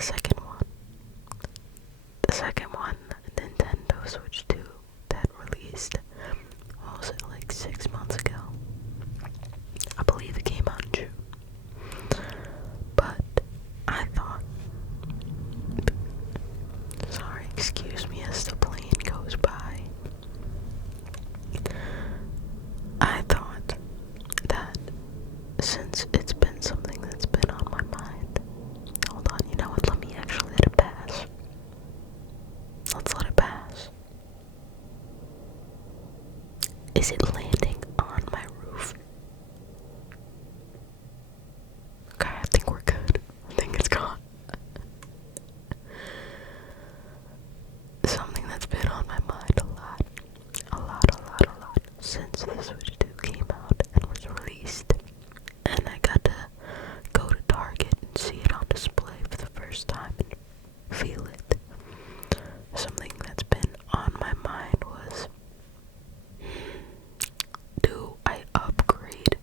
the second one. The second one, Nintendo Switch 2, that released, what was it, like 6 months ago? I believe it came out in June. But I thought, sorry, excuse me as the plane goes by. I thought that since it's been something that's been on my mind, hold on, you know what, let me actually let it pass. Let's let it pass. Is it landing on my roof? Okay, I think we're good. I think it's gone. Something that's been on my mind a lot since the Switch 2 came out and was released. And I got to go to Target and see it on display for the first time and feel it. Something that's been on my mind was, do I upgrade?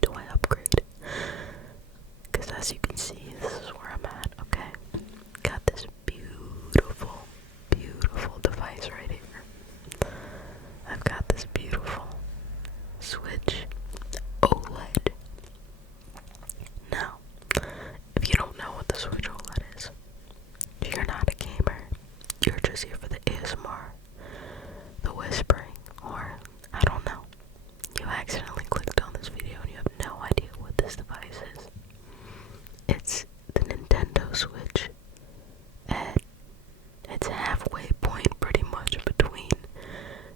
Do I upgrade? Because as you can see, this is where I'm at, okay? Got this beautiful device right here. I've got this beautiful Switch OLED. Now, if you don't know what the Switch OLED is, if you're not a gamer, you're just here for the ASMR, the whispering, or I don't know. You accidentally clicked on this video and you have no idea what this device is. It's the Nintendo Switch, and it's a halfway point pretty much between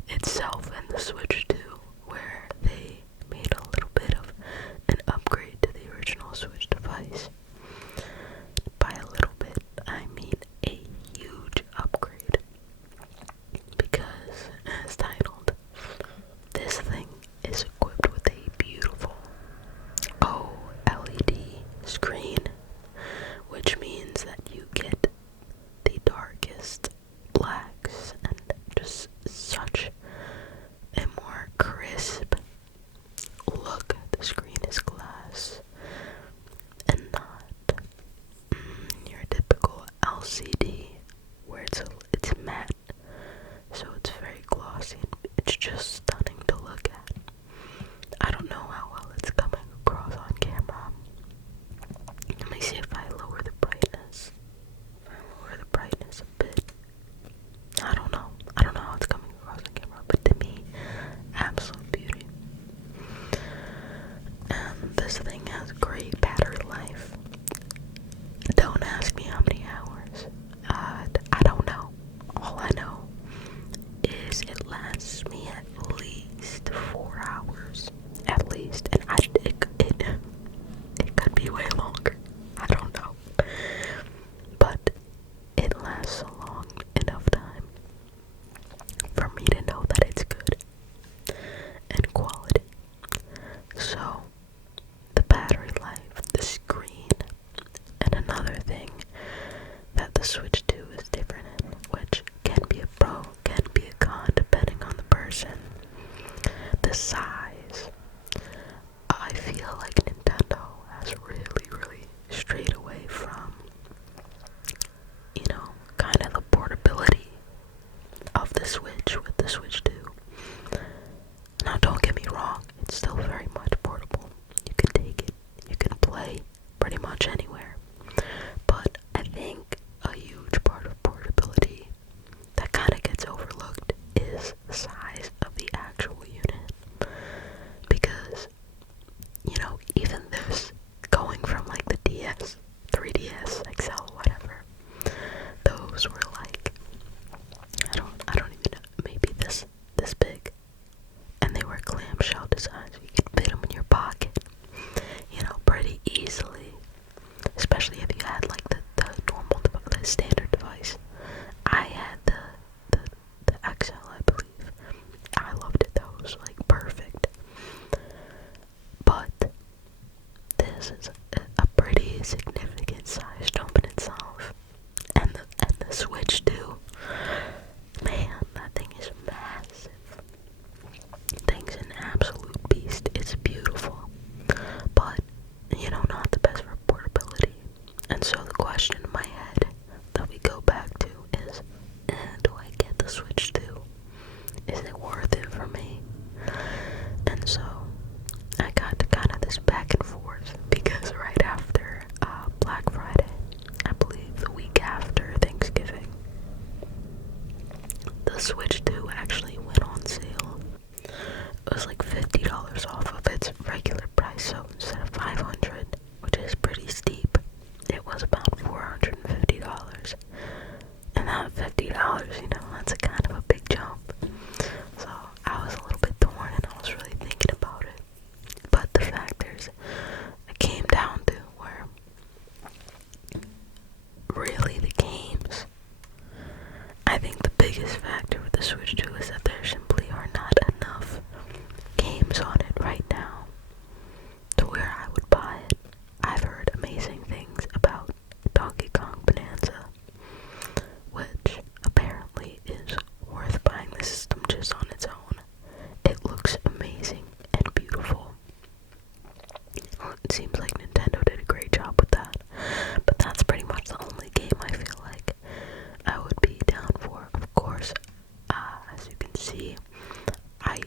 itself and the Switch 2, where they made a little bit of an upgrade to the original Switch device. By a little bit, I mean a huge upgrade, because as titled, this thing is equipped with a beautiful OLED screen, which means that you get the darkest blacks and just such a more crisp look. The screen is glass and not your typical LCD where it's matte, so it's very glossy and it's just stunning to look at. I don't know how well it's coming across on camera. Let me see if I lower the brightness. If I lower the brightness a bit, I don't know how it's coming across on camera, but to me, absolute beauty. And this thing has great battery life. Don't ask me how many hours. I don't know. All I know is it lasts me at least 4 hours. At least. And it could be way longer. I don't know. But it lasts a long enough time for me to know that it's good and quality. So, the battery life, the screen, and another thing that the Switch 2 is different in, which can be a pro, can be a con, depending on the person. The size. I feel like Nintendo has really strayed away from, kind of the portability of the Switch with the Switch 2. Now, don't get me wrong, it's still very much portable. You can take it, you can play pretty much anywhere. But I think a huge part of portability that kind of gets overlooked is the size of the actual unit. Because, even this, going from like the DS, 3DS, XL, whatever, those were like, I don't even know, maybe this big. And they were clamshell designs. You could fit them in your pocket, pretty easily. Especially if you had like the normal, the standard device. I had the XL, I believe. I loved it. Those like perfect. But this is a pretty significant size jump in itself. And the Switch too. Man, that thing is massive. Thing's an absolute beast. It's beautiful. But, not the best for portability. And so the question really the games. I think the biggest factor with the Switch 2 is that there simply are not enough games on it right now to where I would buy it. I've heard amazing things about Donkey Kong Bonanza, which apparently is worth buying the system just on its own. It looks amazing and beautiful. It seems like Nintendo did a great job with that, but that's pretty much the only game I feel like I would be down for. Of course, as you can see, I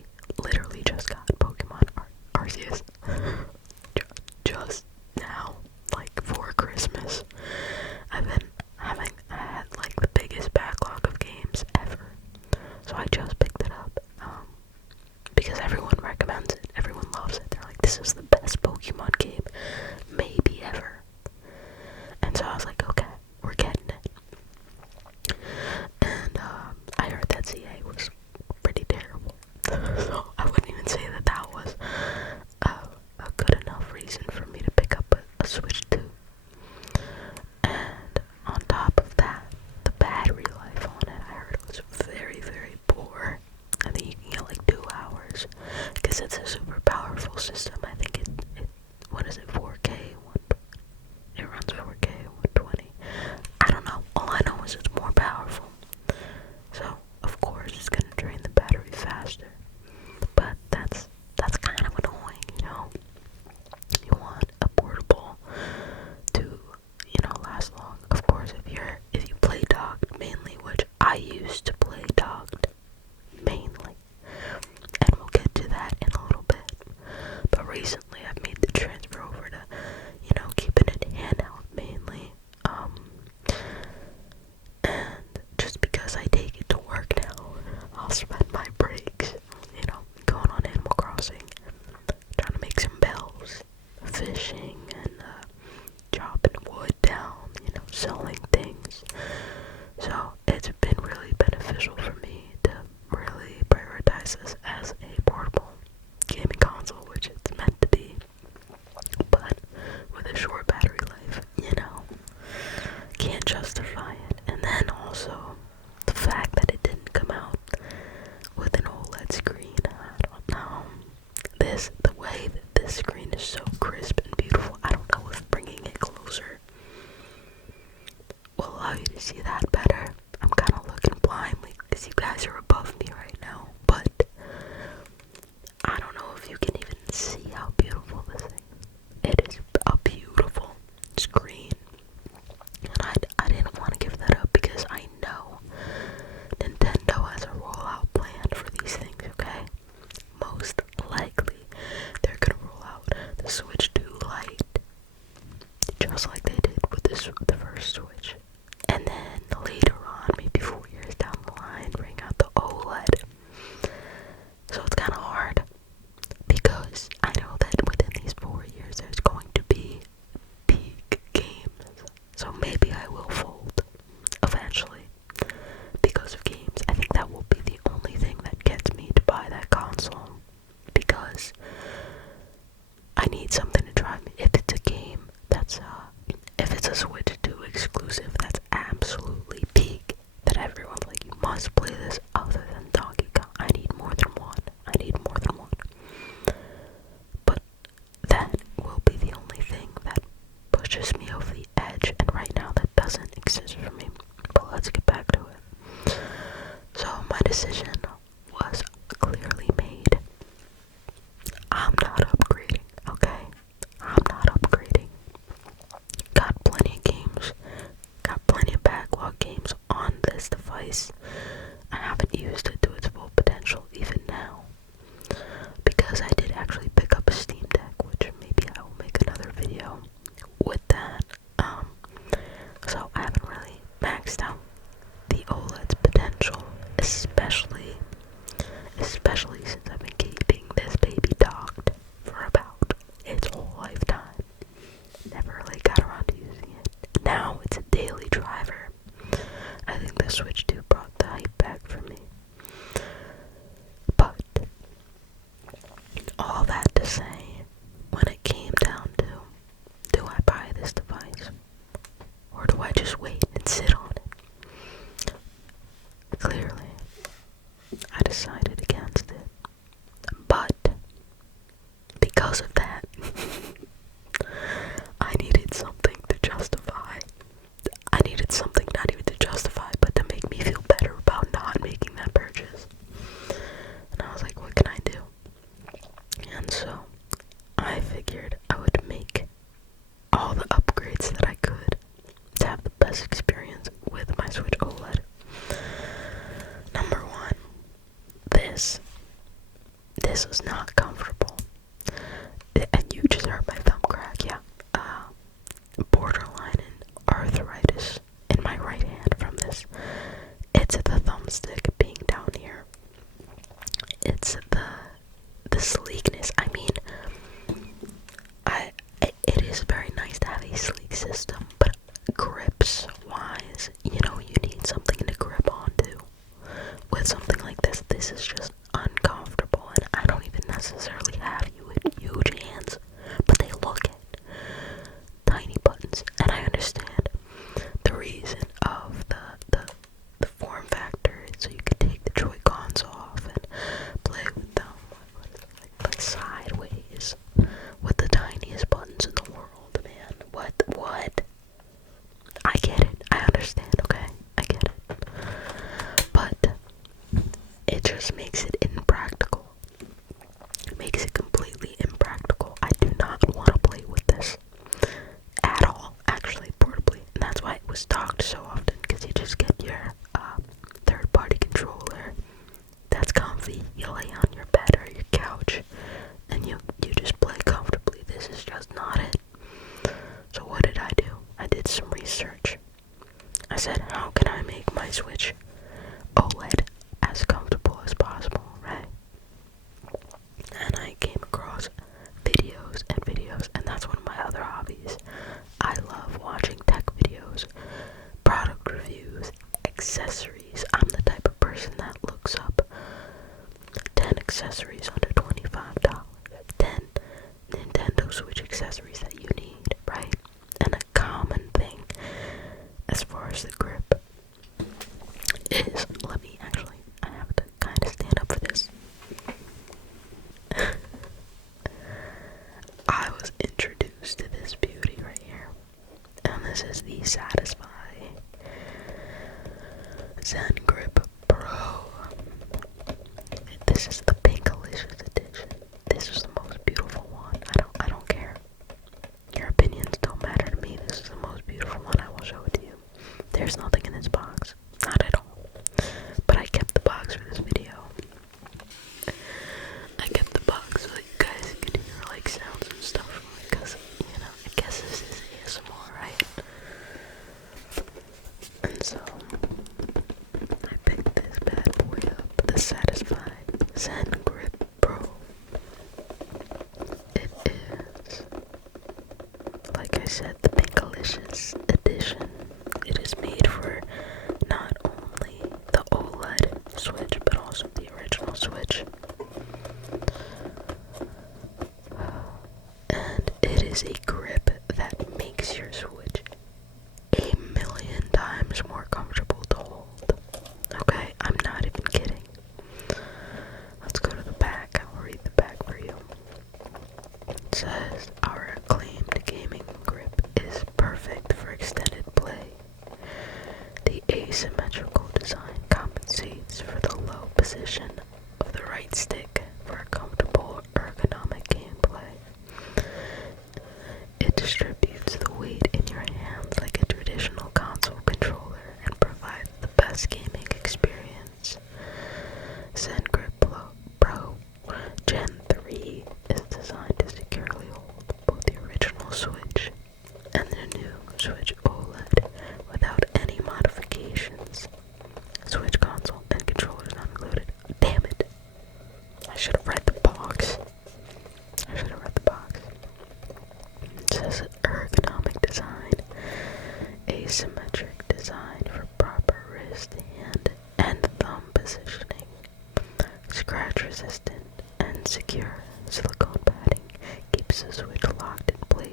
literally just got Pokemon Arceus just now, like for Christmas. I had like the biggest backlog of games ever, so I just picked it up because everyone recommends it, everyone loves it. They're like, this is the best Pokemon game maybe ever. And so I was like, okay, we're getting it. And I heard that CA was pretty terrible, so I wouldn't even say that that was a good enough reason for me to pick up a Switch 2. And on top of that, the battery life on it, I heard it was very, very poor. I think you can get like 2 hours, because it's a super powerful system. I think it what is it, 4K? It runs 4K, 120. I don't know. All I know is it's more powerful. So, of course, it's gonna drain the battery faster. But that's kind of annoying, you know? You want a portable to, you know, last long. Of course, if you play docked mainly, which I used to play docked mainly, and we'll get to that in a little bit. But recently, I've made the transfer over to, you know, keeping it handheld mainly. And just because I take it to work now, I'll spend my breaks, you know, going on Animal Crossing, trying to make some bells, fishing, and chopping wood down, you know, selling things. So it's been really beneficial for me to really prioritize this as a portable gaming console, which it's meant to be, but with a short battery life, you know, can't justify it. And then also the fact that it didn't come out with an OLED screen. I don't know. The way that this screen is so crisp and beautiful, I don't know if bringing it closer will allow you to see that better. I'm kind of looking blindly because you guys are above me right now, but I don't know if you can even see how beautiful this thing is. It is a beautiful screen, and I didn't want to give that up because I know Nintendo has a rollout plan for these things, okay? Most likely, they're gonna roll out the Switch 2 Lite, just like they did with the first Switch. And then later on, maybe 4 years down the line, bring out the OLED. So it's kind of hard, because I know that within these 4 years, there's going to be big games. So maybe I will fold eventually because of games. I think that will be the only thing that gets me to buy that console, because I need something to drive me. If it's a game that's if it's a Switch 2 exclusive, that's absolutely peak, that everyone's like, you must play this other than Donkey Kong. I need more than one. But that will be the only thing that pushes me over the edge, and right now that doesn't was not comfortable. And you just heard my thumb crack, yeah. Borderline and arthritis in my right hand from this. It's the thumbstick being down here. It's the sleekness. I mean, it is very nice to have a sleek system, but grips wise, you know, you need something to grip onto. With something like this, this is just uncomfortable, and I don't even necessarily have huge hands, but they look at tiny buttons, and I understand the reason of the form factor is so you could take the Joy-Cons off and play with them like sideways with the tiniest buttons in the world, man. What? I get it. I understand, okay? I get it. But it just makes it impractical. It makes it completely impractical. I do not want to play with this at all, actually, portably. And that's why it was docked so often, because you just get your third-party controller that's comfy. You lay on your bed or your couch, and you just play comfortably. This is just not it. So what did I do? I did some research. I said, how can I make my Switch OLED as comfortable as possible, right? And I came across videos, and that's one of my other hobbies. I love watching tech videos, product reviews, accessories. I'm the type of person that looks up 10 accessories under $25, 10 Nintendo Switch accessories that you need, right? And a common thing as far as the grip is, I have to kind of stand up for this. I was introduced to this beauty right here, and this is the Satisfy Zen Grip Pro. This is the Pinkalicious edition. This is the most beautiful one. I don't care. Your opinions don't matter to me. This is the most beautiful one. I will show it to you. There's nothing in this box. Not at all. But I kept the box for this video. I kept the box so that you guys could hear like sounds and stuff. Because, you know, I guess this is ASMR, right? And so, I picked this bad boy up. The Satisfy Zen Grip Pro. It is, like I said, the Pinkalicious edition. It is made for not only the OLED Switch, but also the original Switch. And it is a grip that makes your Switch a million times more comfortable to hold. Okay, I'm not even kidding. Let's go to the back. I will read the back for you. It says, our acclaimed gaming grip is perfect for extended play. The asymmetrical design compensates for the low position of the right stick for a comfortable ergonomic gameplay. It distributes the weight in your hands like a traditional console controller and provides the best gaming experience. Zen Grip Pro Gen 3 is designed to securely hold both the original Switch and the new Switch OLED without any modifications. Switch console and controllers not included. Damn it! I should have read the box. It says ergonomic design, asymmetric design for proper wrist, hand, and thumb positioning, scratch resistant and secure silicone padding keeps the Switch locked in place,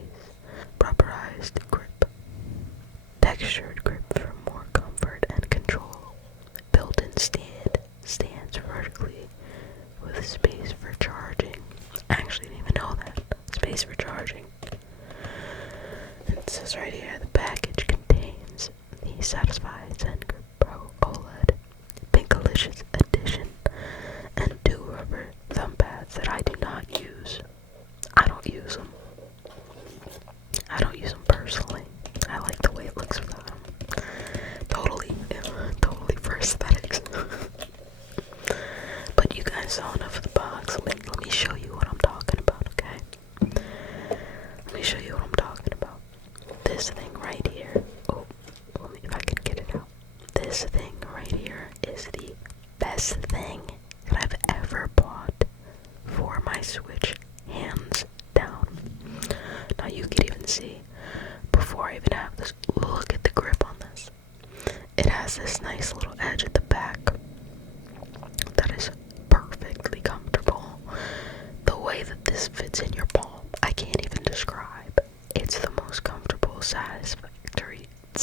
properized grip, textured grip for more comfort and control, built-in stands vertically with space for charging. I actually didn't even know that. Space for charging. And it says right here, the package contains the Satisfy Zen Grip Pro OLED Pinkalicious Edition and 2 rubber thumb pads that I do not use. I don't use them. I don't use them personally. I like the way it looks without them. Totally for aesthetics. But you guys saw enough of the box. Let me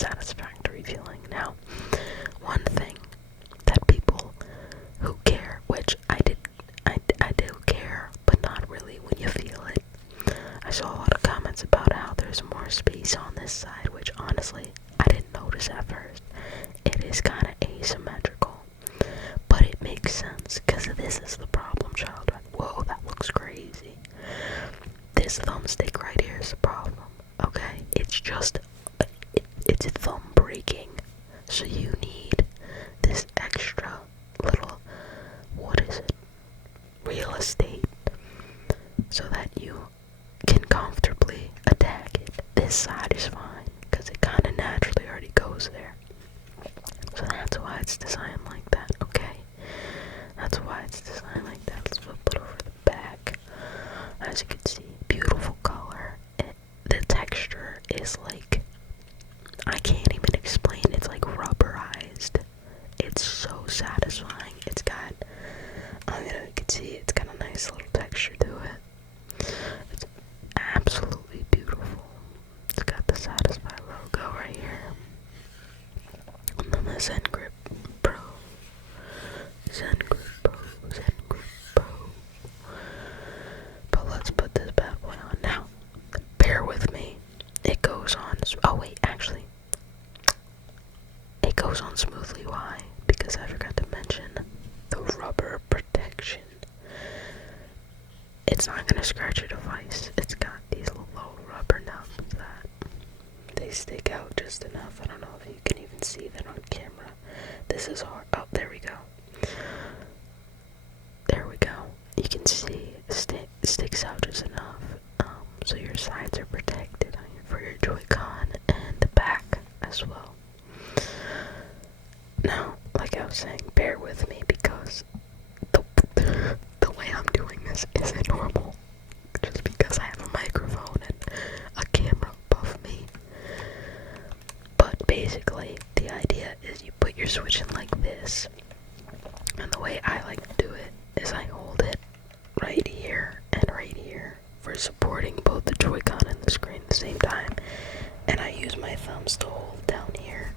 satisfactory feeling. Now, one thing that people who care, which I do care, but not really when you feel it. I saw a lot of comments about how there's more space on this side, which honestly, I didn't notice at first. It is kind of asymmetrical, but it makes sense, because this is the problem, child. Whoa, that looks crazy. This thumbstick right here is the problem, okay? It's just, it's thumb breaking, so you need this extra little, what is it, real estate, so that you can comfortably attack it. This side is fine, because it kind of naturally already goes there. So that's why it's designed like that, okay? That's why it's designed like that. Let's flip it over the back. As you can see, beautiful color. The texture is like, I can't even explain. It's like rubberized. It's so satisfying. It's got, you can see it's got a nice little texture to it. It's absolutely beautiful. It's got the Satisfy logo right here. And then the Zen Grip Pro. Zen Grip Pro. Zen Grip Pro. But let's put this bad boy on now. Bear with me. It goes on. Oh wait, actually, it goes on smoothly. Why? Because I forgot to mention the rubber protection. It's not gonna scratch your device. It's got these little rubber nubs that they stick out just enough. I don't know if you can even see that on camera. This is hard. Oh, there we go. There we go. You can see it sticks out just enough. So your sides are protected for your Joy-Con and the back as well. Now, like I was saying, bear with me because the way I'm doing this isn't normal. Just because I have a microphone and a camera above me. But basically, the idea is you put your Switch in like this. And the way I like to do it is I hold it right here and right here for supporting both the Joy-Con and the screen at the same time. And I use my thumbs to hold down here.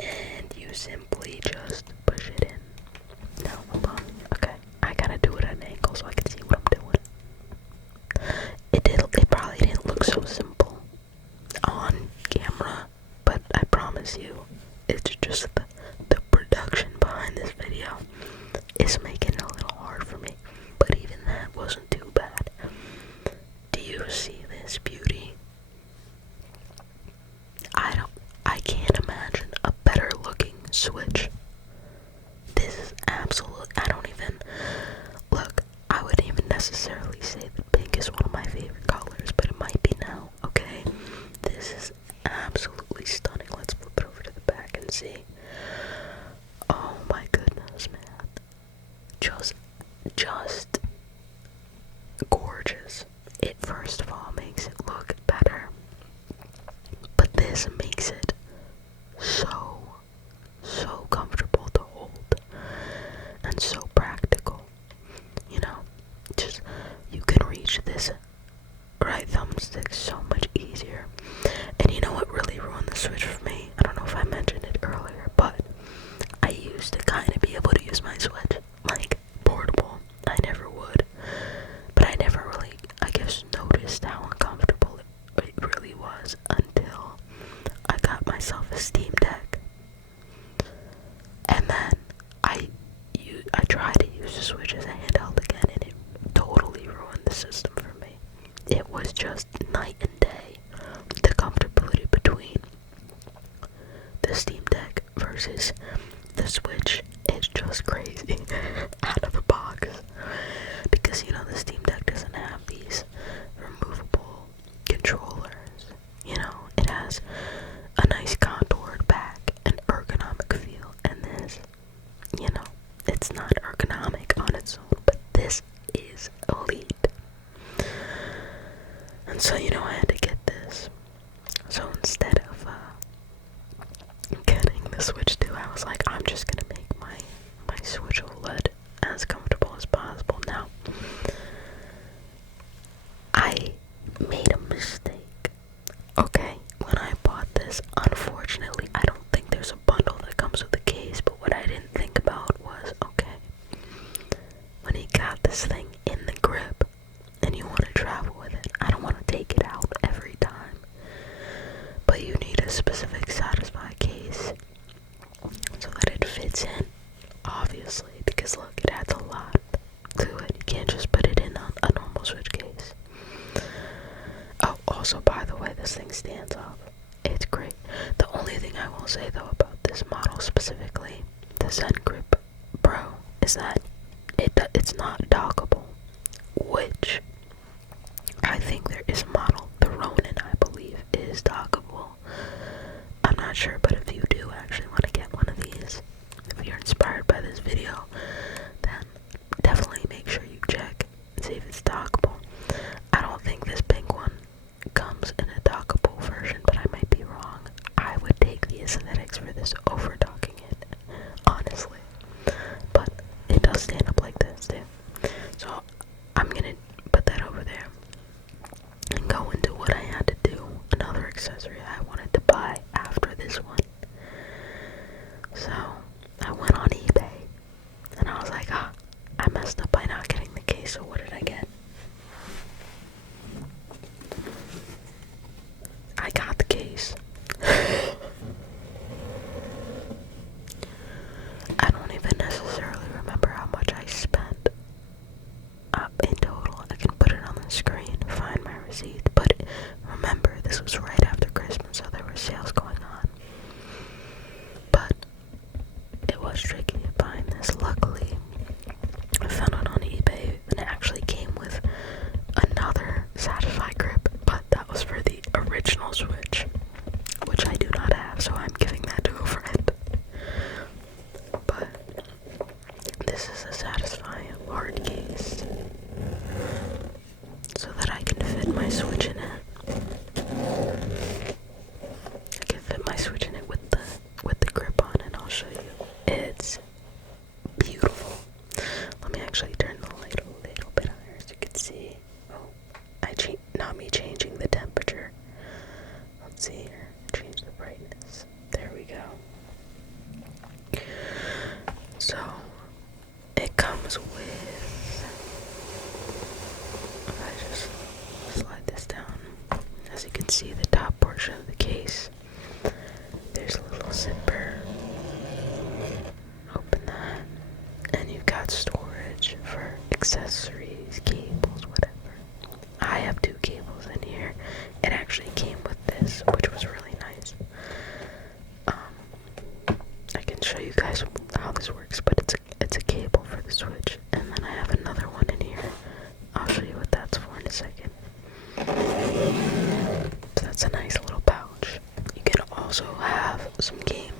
And you simply just push it in. No, hold on. Okay, I gotta do it at an angle so I can see what I'm doing. It probably didn't look so simple on camera, but I promise you, it's just the production behind this video is making it a little hard for me. But even that wasn't too bad. Do you see this beauty? I can't imagine a better looking Switch. This is absolute. I don't even look. I wouldn't even necessarily say that pink is one of my favorite colors, but it might be now. Okay, this is absolutely stunning. Let's flip it over to the back and see. Oh my goodness, man! Just gorgeous. It first of all makes it look better, but this makes it so comfortable to hold and so practical. You know, just you can reach this right thumbstick so much easier. And you know what really ruined the Switch for me? I don't know if I mentioned it earlier, but I used to kind of be able to use my Switch like portable. I never would, but I never really, I guess, noticed how uncomfortable it really was until I got myself a Steam Deck. And then I tried to use the Switch as a handheld again, and it totally ruined the system for me. It was just night and day. The comfortability between the Steam Deck versus the Switch is just crazy out of the box. Because, you know, the Steam Deck doesn't have these removable controllers. You know, it has a nice contoured back and ergonomic feel. And this, you know, it's not ergonomic on its own, but this is elite. And so, you know, I had to get this. So instead of getting the Switch 2, I was like, I'm just gonna make my Switch OLED will say though about this model specifically, the Zen Grip Pro, is that it's not dockable, which I think there is a model, the Ronin I believe is dockable. I'm not sure, but if you do actually want to get one of these, if you're inspired by this video, then definitely make sure you check and see if it's dockable. I don't think this pink one comes in a dockable version, but I might be wrong. I would take the aesthetics for this over docking it, honestly. But it does stand up like this too. So I'm gonna put that over there and go into what I had to do, another accessory I wanted to buy after this one. So I went on eBay and I was like, I messed up by not getting the case, so what did I get? I got the case. I don't even necessarily remember how much I spent in total. I can put it on the screen, find my receipt, but remember, this was right after Christmas, so there were sales going on. But it was tricky to find this. Luckily, I found it on eBay, and it actually came with another Satisfy grip, but that was for the original Switch, which I do not have, so I'm giving that to a friend. But this is a Satisfy hard case, so that I can fit my Switch in it. I can fit my Switch in it with the grip on, and I'll show you. It's beautiful. Let me actually turn the light a little bit higher so you can see. Oh, not me changing the temperature. Let's see here. Change the brightness. There we go. So it comes with, if I just slide this down, as you can see, the top portion of the case, there's a little zipper. Open that, and you've got storage for accessories, cables, whatever. I have 2 cables in here. It actually came with this, which was really nice. I can show you guys how this works, but it's a cable for the Switch, and then I have another one in here. I'll show you what that's for in a second. So that's a nice little pouch. You can also have some game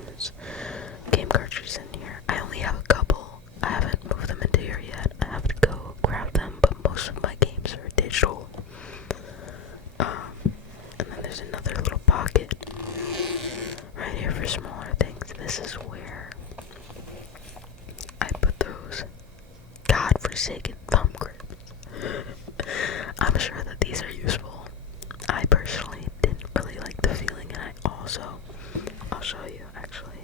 cartridges in here. I only have a couple. I haven't moved them into here yet. I have to go grab them, but most of my games are digital. And then there's another little pocket right here for smaller things. This is where I put those godforsaken thumb grips. I'm sure that these are useful. I personally didn't really like the feeling, and I'll show you actually.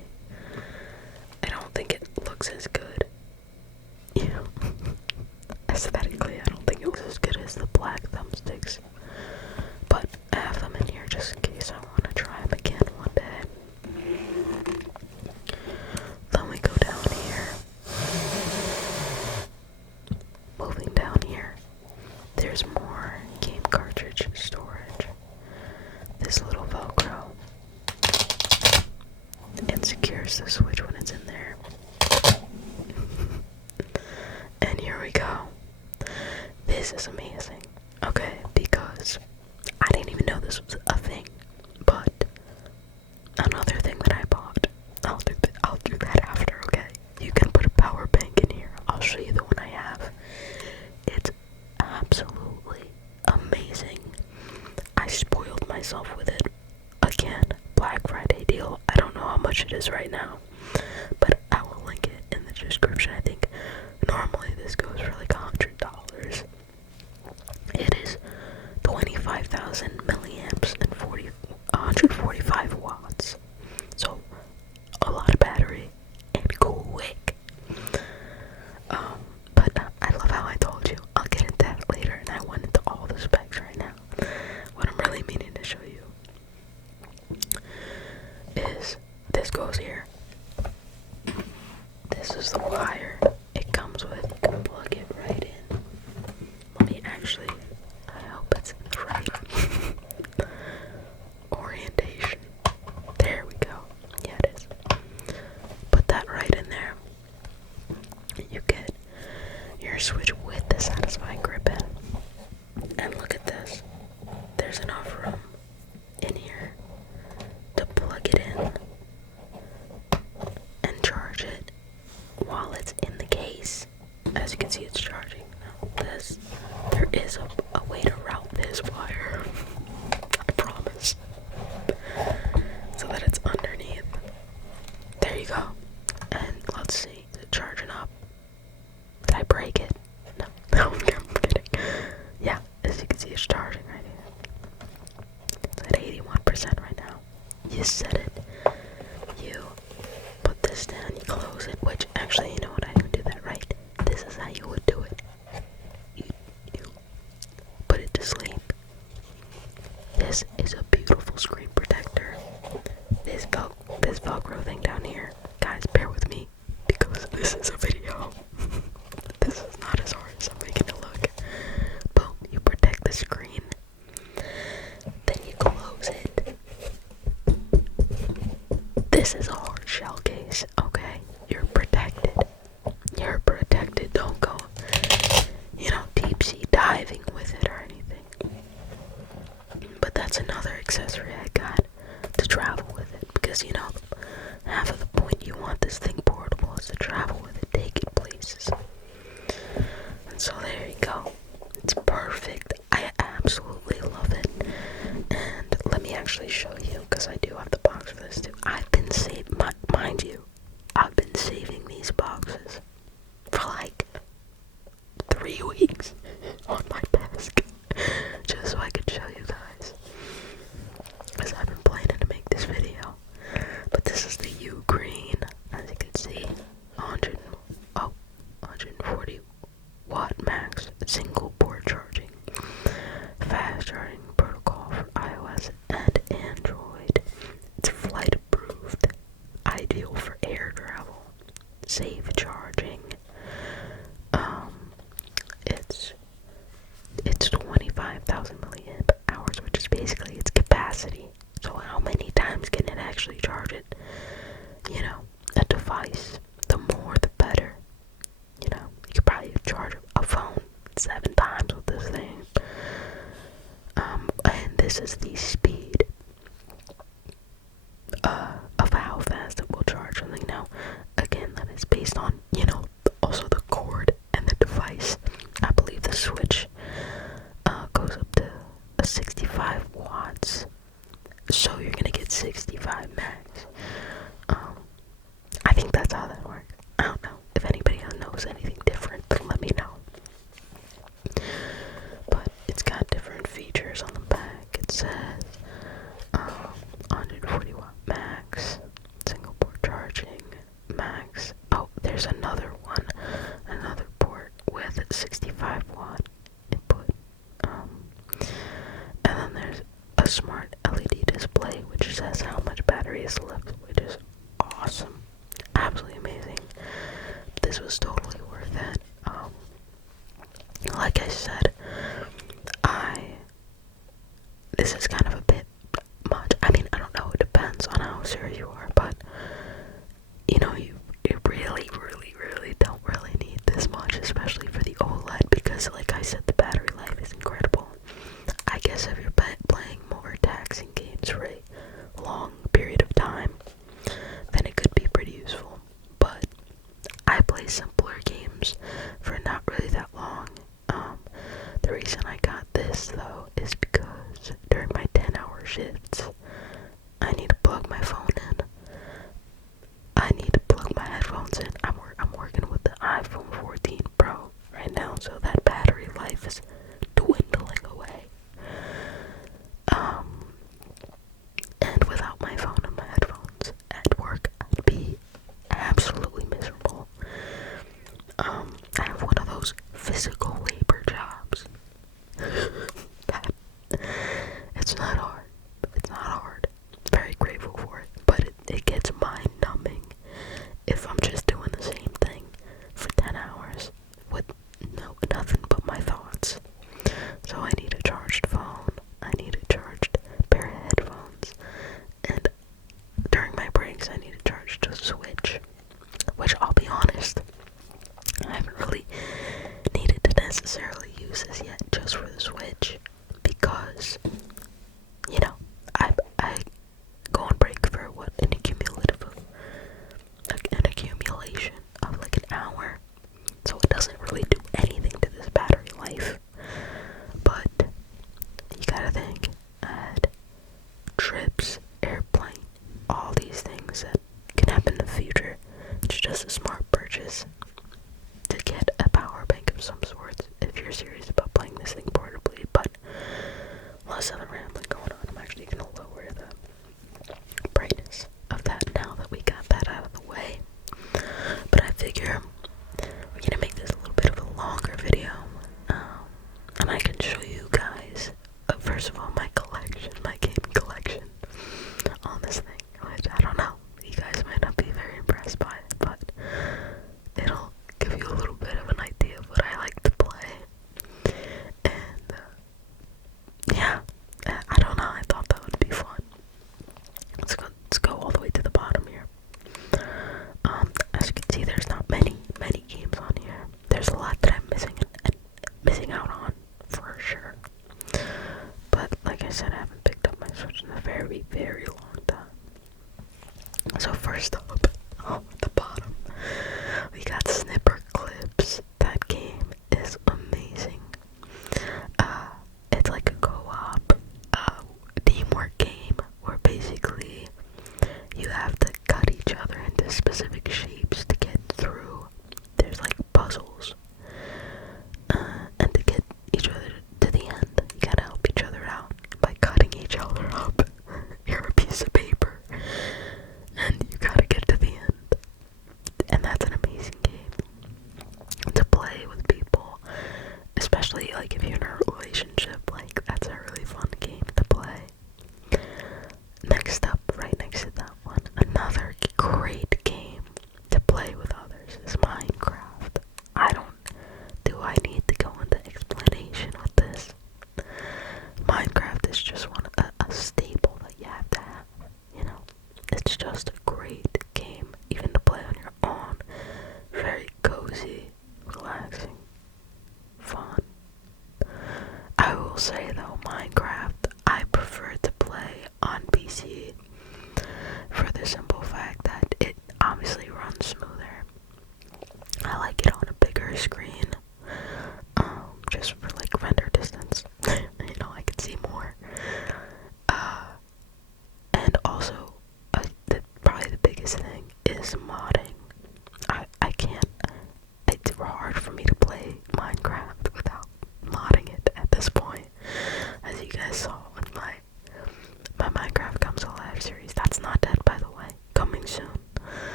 I don't think it looks as good. You know, aesthetically, I don't think it looks as good as the black thumbsticks. But I have them in here just in case I want to try them again one day. Then we go down here. Moving down here, there's more game cartridge storage. This little Velcro, it secures the Switch when it's in there. And here we go. This is amazing. Okay, because I didn't even know this was a thing. But another thing that I bought, I'll do that after, okay? You can put a power bank in here. I'll show you the one I have. It's absolutely amazing. I spoiled myself with it. Again, Black Friday deal. I don't know how much it is right now, but I will link it in the description. I think normally this goes for like $100. It is 25,000 milliamps and 145 watts. So a lot of battery and quick. But I love how I told you. I'll get into that later, and I went into all the specs right now. What I'm really meaning to show you is this goes here. This is the wire it comes with. You can plug it right in. Let me actually, I hope it's in the right orientation. There we go. Yeah, close it, which actually, you know what, I didn't do that right. This is how you would do it. You put it to sleep. This is a beautiful screen protector. This Velcro thing down here, guys, bear with me because this is a video. This is not as hard as I'm making it look. Boom, you protect the screen. Then you close it. This is a hard shell case, okay? You're protected. You're protected. Don't go, deep sea diving with it or anything. But that's another accessory I got to travel with it. Because, half of the point you want this thing portable is to travel with it, take it places. And so there you go. It's perfect. I absolutely love it. And let me actually show you, because I do have the box for this too. I've been mind you, I've been saving these boxes for like 3 weeks on my desk, just so I could show you guys, because I've been planning to make this video. But this is the U Green, as you can see, 140 watt max single port charging, fast charging protocol for iOS and Android. It's flight approved, ideal for air travel, safe charging. It's 25,000 milliamp hours, which is basically its capacity. So how many times can it actually charge it? A device, the more the better. You could probably charge a phone 7 times with this thing. And this is the speed of how fast it will charge something. Now, again, that is based on, also the cord and the device. I believe the Switch goes up to 65 watts. So you're gonna get 65 max. I think that's how that works. I don't know. If anybody else knows anything different, then let me know. But it's got different features on the back. It says 140 watt max, single port charging, max. Oh, there's another one, another port with 65 watt input. And then there's a smart LED display which says how much battery is left, which is awesome. Absolutely amazing. This was totally worth it. Like I said, this is kind of a bit much. I mean, I don't know, it depends on how serious you are, but you really, really, really don't really need this much, especially for the OLED, because like I said, the battery life is incredible. I guess if you're playing more taxing games for a long period of time, then it could be pretty useful. But I play simpler games for not really that long. The reason I got this though is because during my 10-hour shifts, I need to plug my phone in. I need to plug my headphones in. I'm working with the iPhone 14 Pro right now, so that battery life is dwindling away. And without my phone and my headphones at work, I'd be absolutely miserable. I have one of those physical labor jobs. It's not hard. It's not hard. Very grateful for it, but it gets mind-numbing if I'm just doing the same thing for 10 hours with nothing but my thoughts. So I need a charged phone. I need a charged pair of headphones. And during my breaks, I need a charged Switch. Which, I'll be honest, I haven't really needed to necessarily use this yet, just for the Switch, because, I go on break for an accumulation of like an hour, so it doesn't really do anything to this battery life. But you gotta think, trips, airplane, all these things that can happen in the future. It's just a smart purchase to get a power bank of some sort if you're serious about playing this thing portably. But unless first up, at the bottom, we got Snipper Clips. That game is amazing. It's like a co-op teamwork game where basically you have to cut each other into specific shapes to get through. There's like puzzles. And to get each other to the end, you gotta help each other out by cutting each other up. You're a piece of paper, and you gotta get to the end. And that's an amazing game to play with people, especially like if you're in a relationship. Like, that's a really fun game to play. Next up, right next to that one, another great game to play with others is Minecraft. Do I need to go into explanation with this? Minecraft is just a staple that you have to have, you know? It's just a great game, even to play on your own. Very cozy, relaxing, fun. I will say though, Minecraft, I prefer to play on PC for the simple fact that it obviously runs smoother. I like it on a bigger screen, just for like render distance. You know, I can see more. And also, probably the biggest thing is modding. I can't. It's hard for me to play Minecraft without modding it at this point. As you guys saw with my Minecraft Comes Alive series. That's not dead, by the way. Coming soon.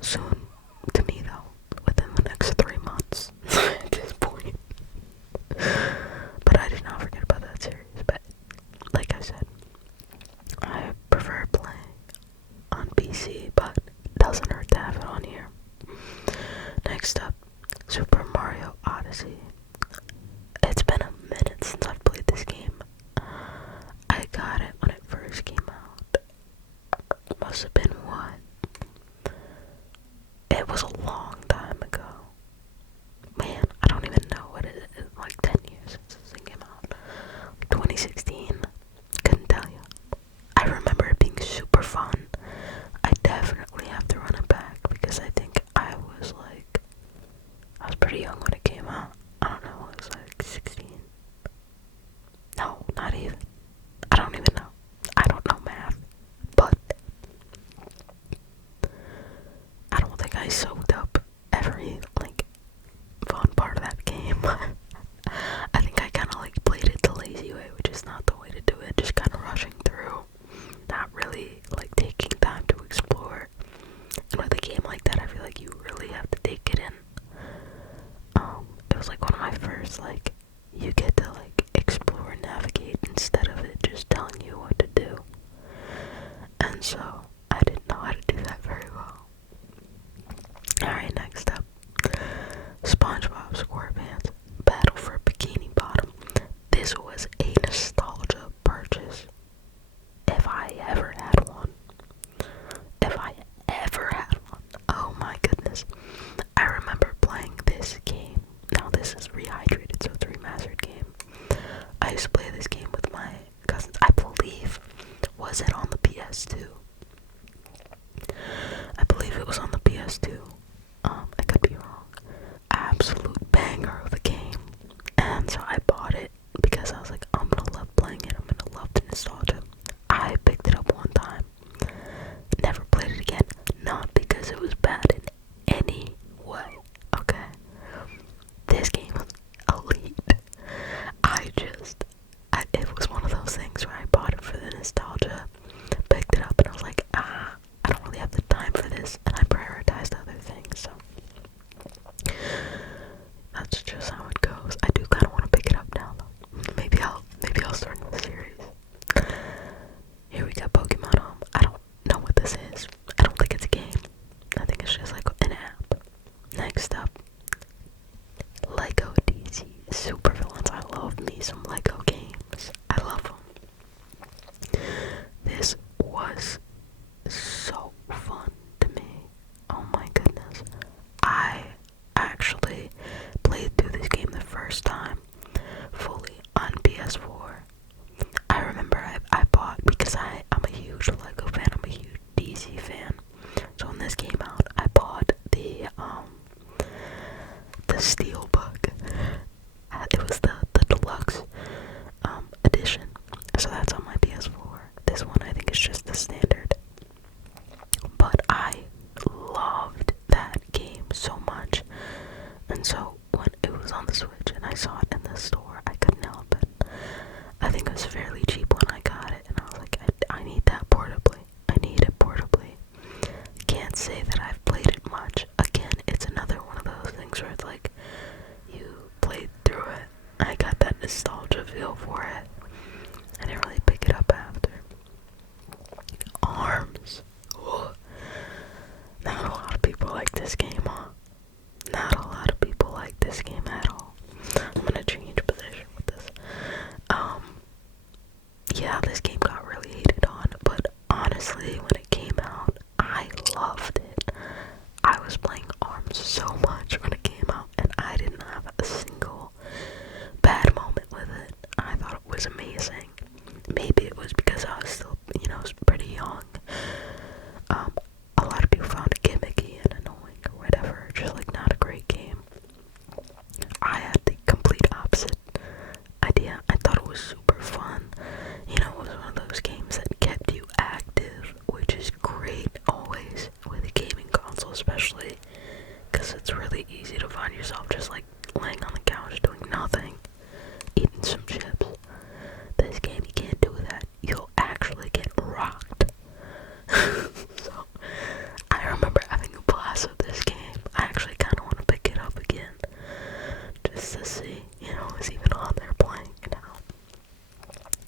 Soon to me though. Within the next 3 months. At this point. But I did not forget about that series. But like I said, I prefer playing on PC, but it doesn't hurt to have it on here. Next up, Super Mario Odyssey. It's been a minute since I've played this game. I got it when it first came out. Must have been what? It was a long time ago. Man, I don't even know what it is. Like 10 years since this thing came out. 2016. Couldn't tell you. I remember it being super fun. I definitely have to run it back because I think I was pretty young when it came out. I don't know, I was like 16. No, not even. I don't even know. I don't know math. But I don't think I soaked up every fun part of that game. I think I kinda played it the lazy way, which is not the way to do it. Just kinda rushing through. Not really taking time to explore. And with a game like that, I feel like you really have to take it in. It was one of my first you get to explore and navigate instead of it just telling you what to do. And so I didn't know how to do that very well. Alright, next up, SpongeBob SquarePants Battle for Bikini Bottom. This was a nostalgia purchase. If I ever had one. Oh my goodness. I remember playing this game. Now this is rehydrated, so it's a remastered game. I used to play this game with my cousins. I believe, was it on the PS2? I believe it was on the PS2. I could be wrong. Absolute banger of a game. And so I bought it because I was like, I'm gonna love playing it. I'm gonna love the nostalgia. I picked it up one time. Never played it again. Not because it was bad in any way. Okay? This game was elite. It was one of those things where I bought it for the nostalgia, picked it up, and I was like, I don't really have the time for this, and I prioritized other things. Steelbook. It was the deluxe edition. So that's on my PS4. This one I think is just the standard. But I loved that game so much. And so when it was on the Switch and I saw it in the store, I couldn't help it. I think it was fairly cheap when I got it, and I was like, I need that portably. I need it portably. Can't say that I've played it much. Again, it's another one of those things where it's like, you played through it. I got that nostalgia feel for it. I didn't really pick it up after. ARMS. Ooh. Not a lot of people like this game, huh? Not a lot of people like this game at all. I'm gonna change position with this. Yeah, this game got really hated on, but honestly, when it came out, I loved it. I was playing ARMS so much when it came out, and I didn't have a single bad moment with it. I thought it was amazing. Maybe it was because I was still, pretty young. A lot of people found it gimmicky and annoying or whatever, just like not a great game. I had the complete opposite idea. I thought it was super fun. It was one of those games that kept you active, which is great always with a gaming console, especially because it's really easy to find yourself just like laying on the couch doing nothing, eating some chips. This game, you can't do that. You'll actually get rocked. So, I remember having a blast with this game. I actually kind of want to pick it up again, just to see, it's even on there playing now.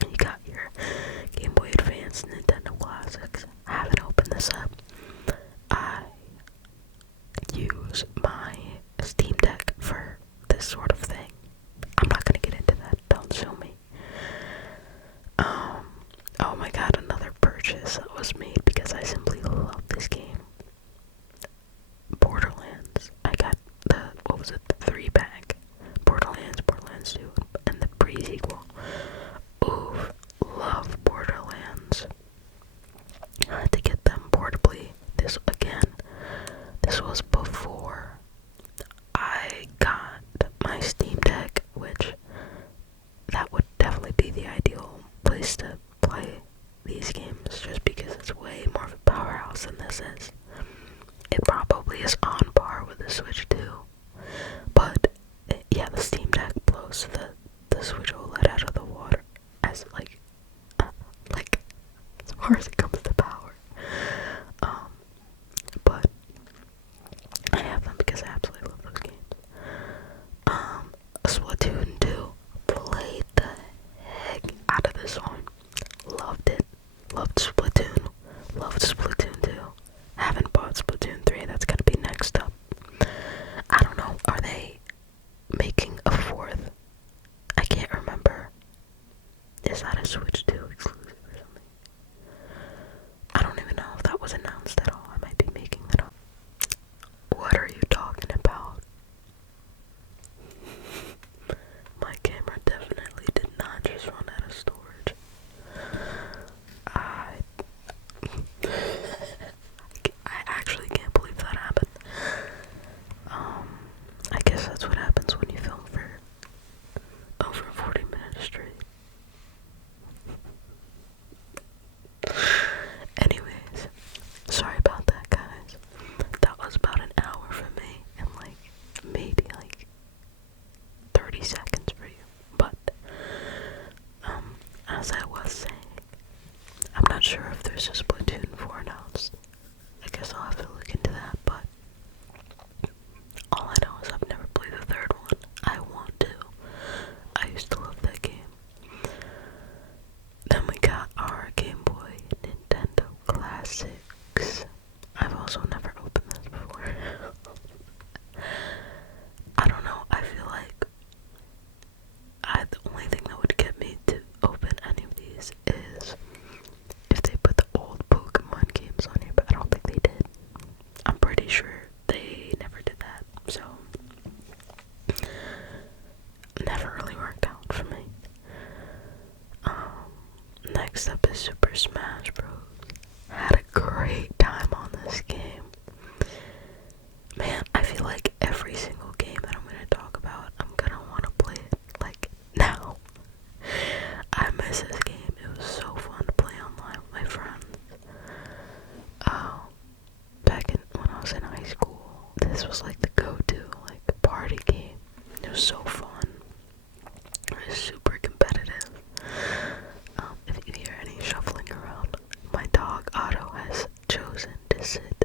And you got your Game Boy Advance, Nintendo Classics. I haven't opened this up. I use my Steam Deck for this sort of thing. I'm not gonna get into that. Don't sue me. Oh my god, another purchase that was made because I simply love this game. Borderlands. I got the 3-pack. Borderlands 2, and the pre-sequel. Oof, love Borderlands. I had to get them portably. This was before I got my Steam Deck, which that would definitely be the ideal place to play these games, just because it's way more of a powerhouse than this is. It probably is on par with the Switch too, but yeah, the Steam Deck blows the Switch OLED out of the water as like as far as it comes to power. But I have them because I absolutely love those games. Splatoon 2, played the heck out of this one. Loved it. Loved Splatoon. Loved Splatoon 2. Haven't bought Splatoon 3. That's gonna be next up. I don't know. Are they making a fourth? I can't remember. Is that a Switch 2 exclusive or something? this was like the go-to, like, party game. It was so fun. It was super competitive. If you hear any shuffling around, my dog Otto has chosen to sit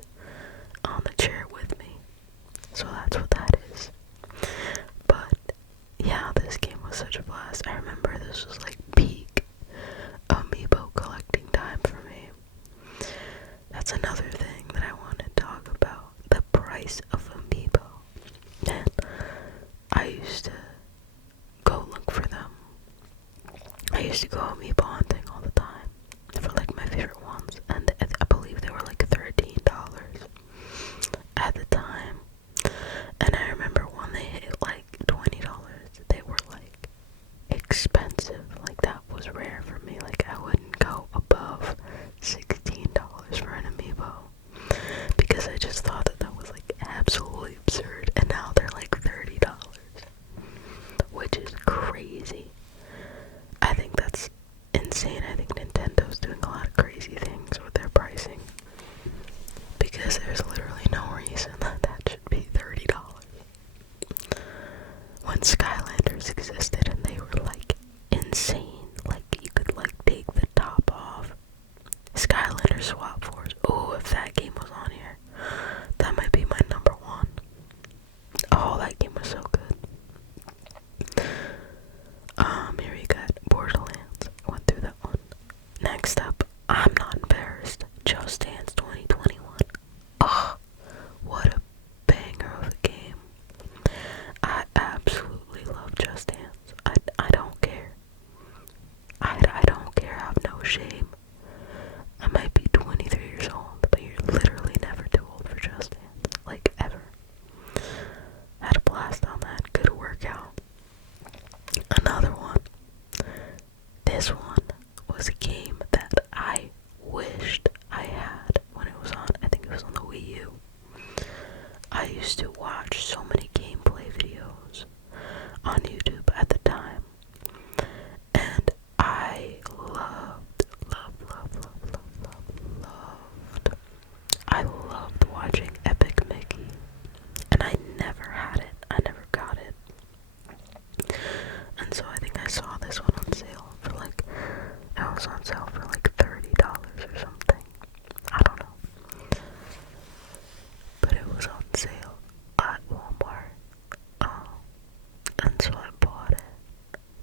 on the chair with me. So that's what that is. But yeah, this game was such a blast. I remember this was like peak amiibo collecting time for me. That's another thing that I want to talk about. The price of amiibo. Man, I used to go look for them. I used to go amiibo hunting all the time for like my favorite ones, and I believe they were like $13 at the time. And I remember when they hit like $20, they were like expensive. Like, that was rare for me. Like, I wouldn't go above $16 for an amiibo because I just thought that that was like absolutely absurd. And now they're like $30, which is crazy. I think that's insane. I think Nintendo's doing a lot of crazy things with their pricing because there's literally no reason that that should be $30. When Skylanders existed and they were like insane, like you could like take the top off. Skylanders Swap Force. Oh, if that game was on here, that might be my number one. Oh, that game was so good. Here we got Borderlands. I went through that one. Next up, I'm Not Embarrassed. Just Dance 2021. Oh, what a banger of a game. I absolutely love Just Dance. I don't care. I don't care. I have no shame. I might be 23 years old, but you're literally never too old for Just Dance. Like, ever. Had a blast on that. Good workout. Another one. This one was a game that I wished I had when it was on. I think it was on the Wii U. I used to watch so many gameplay videos on YouTube at the time, and I loved. I loved watching Epic Mickey, and I never had it. I never got it. And so I think I saw this one on sale for like, it was on sale for like $30 or something. I don't know. But it was on sale at Walmart. And so I bought it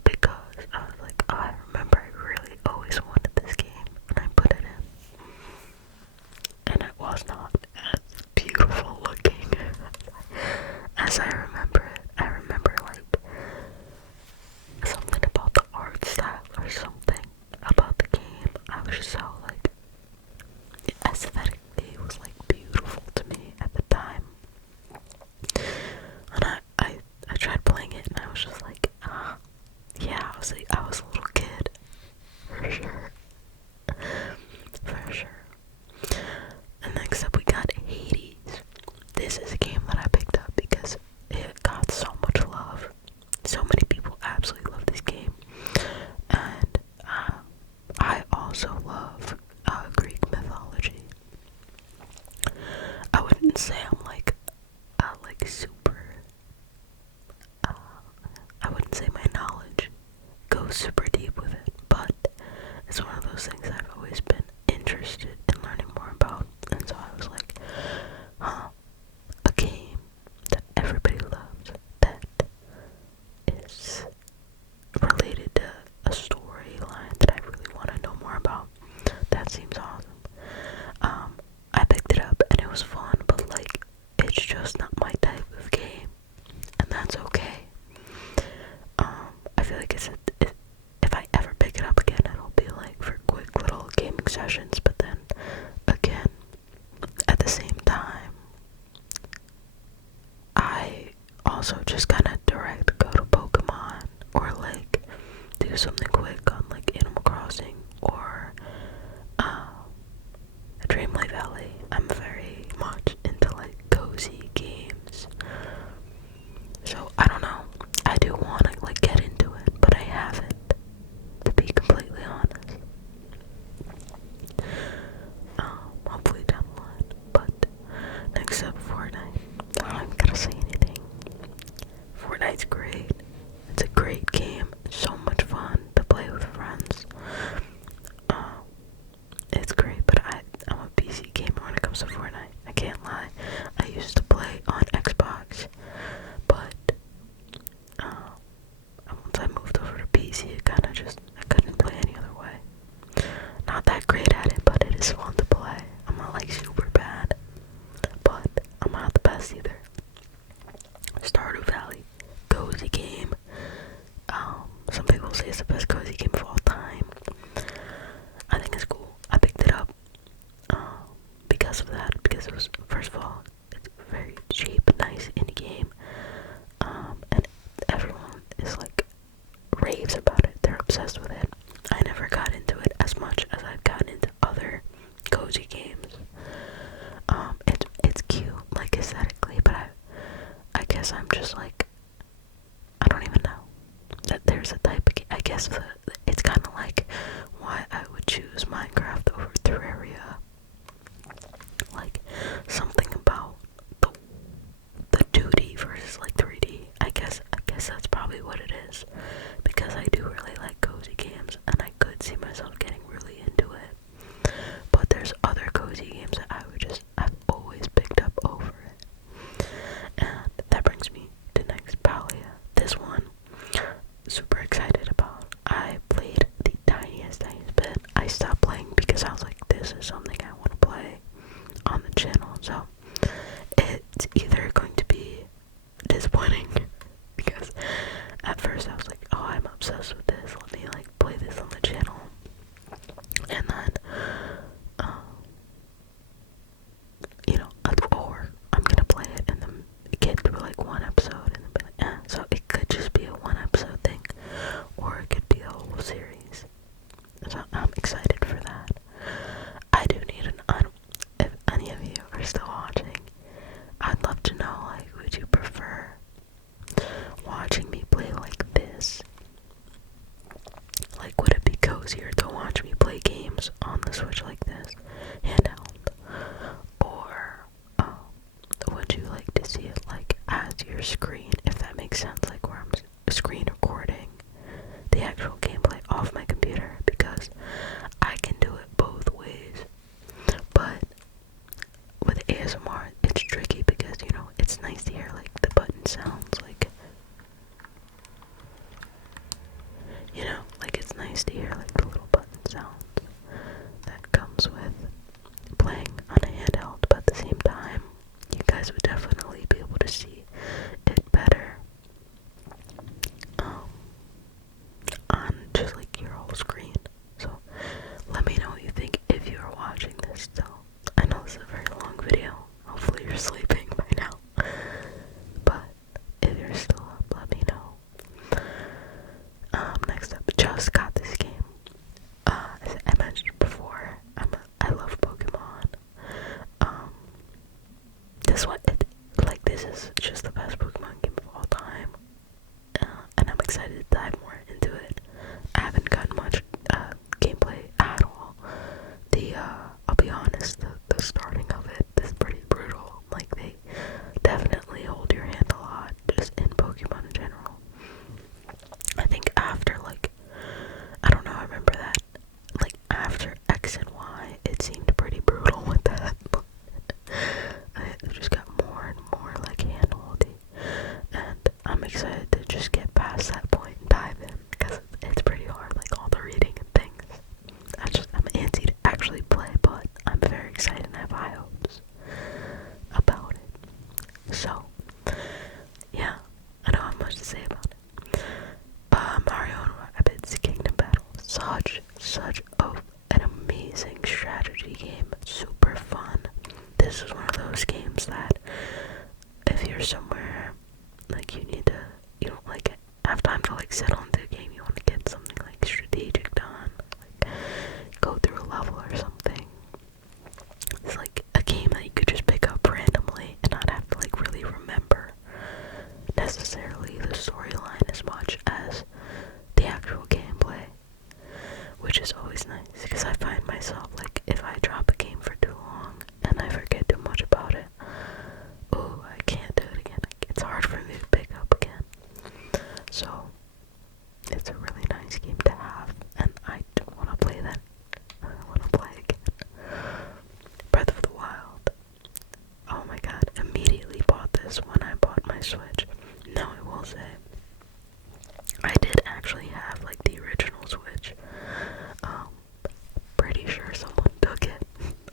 because I was like, oh, I remember I really always wanted this game, and I put it in. And it was not as beautiful looking as I remember it. I remember like something about the art style or something about the game. I was just so like, aesthetically it was like beautiful to me at the time. And I tried playing it and I was just like, yeah, I was a little kid. For sure. For sure. And next up we got Hades. This is a game that I picked up because it got so much love. So many people absolutely love this game. And I also love Greek mythology. I wouldn't say I'm like super, I wouldn't say my knowledge goes super deep with it, but it's one of those things I've always been interested in learning more about. And so I was like, a game that everybody loves, that is related to a storyline that I really want to know more about. That seems awesome. I picked it up and it was fun, but like, it's just not my type of game, and that's okay. I feel like if I ever pick it up again, it'll be like for quick little gaming sessions, but then again, at the same time, I also just kind of direct go to Pokemon, or like do something quick on like Animal Crossing, or Dreamlight Valley. I'm very much into like cozy games, so I don't know, I do want to like get into it, but I haven't, to be completely honest. Hopefully down the line. But next up, Fortnite. I best either. Stardew Valley, cozy game. Some people say it's the best cozy game of all time. I think it's cool. I picked it up because of that. Because it was, first of all, it's very cheap, nice indie game. And everyone is like raves about it. They're obsessed with it. I never got into it as much as I've gotten into other cozy games. It's cute, like aesthetically, but I guess I'm just like, I don't even know that there's a type of I guess it's kind of like why I would choose Minecraft over Terraria. Like something about the 2D versus like 3D. I guess that's probably what it is, because I do really like cozy games and I could see myself getting really into it. But there's other cozy games that I've always picked up over it. And that brings me to Nextpalia. This one, super excited about. I played the tiniest bit. I stopped playing because I was like, this is something I want to play on the channel. So it's either going to be disappointing because at first I was like, oh, I'm obsessed with this. Let me like play this on the channel. And then, you know, or I'm gonna play it and then get through like one episode and then be like, eh. So it could just be a one episode thing, or it could be a whole series. So I'm excited for that. I do need if any of you are still watching, I'd love to know, like, would you prefer watching me play like this? Like, would it be cozier to watch me play games on the Switch like this, handheld? Or would you like to see it like as your screen, if that makes sense, like where I'm screen recording the actual gameplay off my computer? Because I can do it both ways. But with ASMR, it's tricky because, you know, it's nice to hear like the button sounds, like, you know, like it's nice to hear like the little button sounds that comes with playing on a handheld. But at the same time, you guys would definitely be able to see it better on just like your whole screen. So let me know what you think if you are watching this still. I know this is a very long video. Hopefully you're sleeping by now. But if you're still up, let me know. Next up, just got this game. As I mentioned before, I love Pokemon. This is just the best Pokemon game of all time. And I'm excited to dive more into it. I haven't gotten much gameplay at all. I'll be honest, the starting of it is pretty brutal. Like, they definitely hold your hand a lot, just in Pokemon in general. I think after, like, I don't know, I remember that, like, after X and Y, it seemed pretty brutal with that. It just got more and more, like, hand-holdy. And I'm excited to just get past that point and dive in, because it's pretty hard, like, all the reading and things. I'm antsy to actually play, but I'm very excited and have high hopes about it. So, yeah, I don't have much to say about it. Mario and Rabbids Kingdom Battle. Such an amazing strategy game. Super fun. This is one of those games that if you're somewhere, like, you don't like have time to like settle into a game, you want to get something like strategic done, like go through a level or something. It's like a game that you could just pick up randomly and not have to like really remember necessarily the storyline as much as the actual gameplay, which is always nice, because I find myself, like, if I drop a game for too long and I forget too much about it, ooh, I can't do it again. It's hard for me to pick up again. So it's a really nice game to have, and I don't want to play that. I want to play again. Breath of the Wild. Oh my god, immediately bought this when I bought my Switch. Now I will say, I did actually have like the original Switch. Pretty sure someone took it.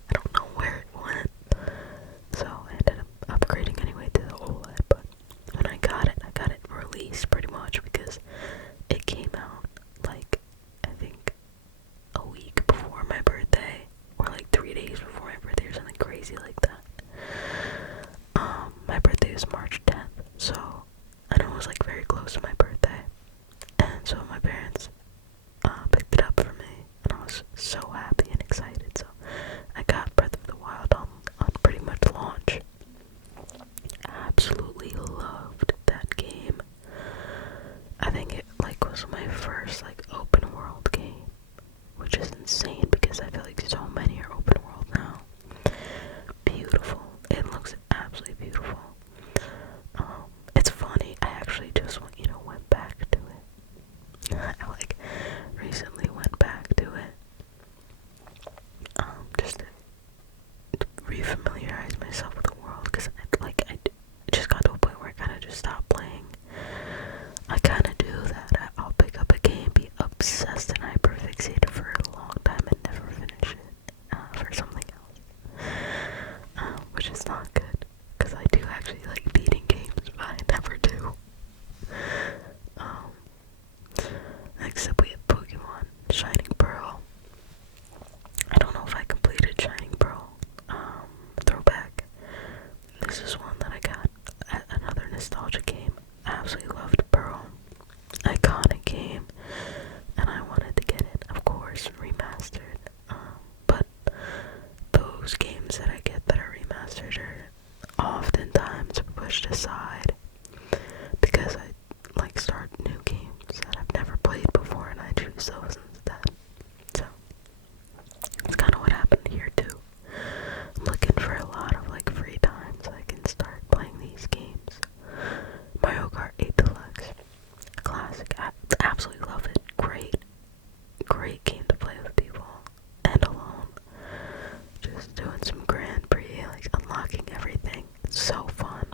I don't know where it went. So I ended up upgrading anyway. is March 10th, so I know it was like very close to my birthday, and so my parents picked it up for me, and I was so happy and excited. So I got Breath of the Wild on pretty much launch. Absolutely loved that game. I think it like was my first like open world game, which is insane because I feel like so many are open world now. Beautiful. It looks absolutely beautiful. It's funny. I actually just went back to it. I like recently went back to it. Just to refamiliarize myself with the world, because I just got to a point where I kind of just stopped playing. I kind of do that. I'll pick up a game, be obsessed and hyperfixated for a long time and never finish it for something else, which is not good, because I do actually like beating games, but I never do. Next up we have Pokemon Shining Pearl. I don't know if I completed Shining Pearl. Throwback. This is one that I got at another nostalgia game. Absolutely loved Pearl. Iconic game. And I wanted to get it, of course, remastered. But those games that I get that are remastered are oftentimes pushed aside because I like start new games that I've never played before, and I choose those instead. So it's kind of what happened here too. I'm looking for a lot of like free time so I can start playing these games. Mario Kart 8 Deluxe, classic. I absolutely love it. Great game to play with people and alone. Just doing some Grand Prix, like unlocking everything. It's so fun.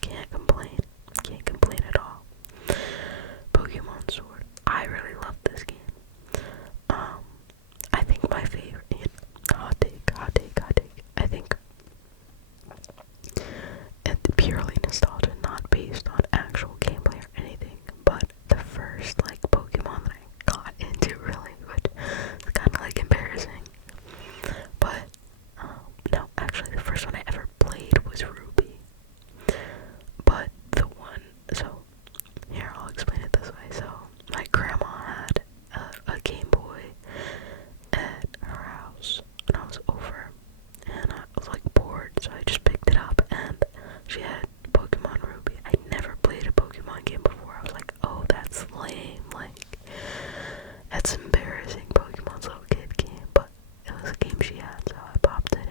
Can't complain at all. Pokemon Sword. I really love this game. I think my favorite, hot take. I think it's purely nostalgia, not based on actual gameplay or anything, but the first like Pokemon that I got into really, which is kind of like embarrassing, but no, actually the first one I ever played was Ruby. But the one, so here I'll explain it this way. So my grandma had a Game Boy at her house, and I was over, and I was like bored, so I just picked it up, and she had Pokemon Ruby. I never played a Pokemon game before. I was like, oh, that's lame, like, that's embarrassing, Pokemon's little kid game, but it was a game she had, so I popped it in.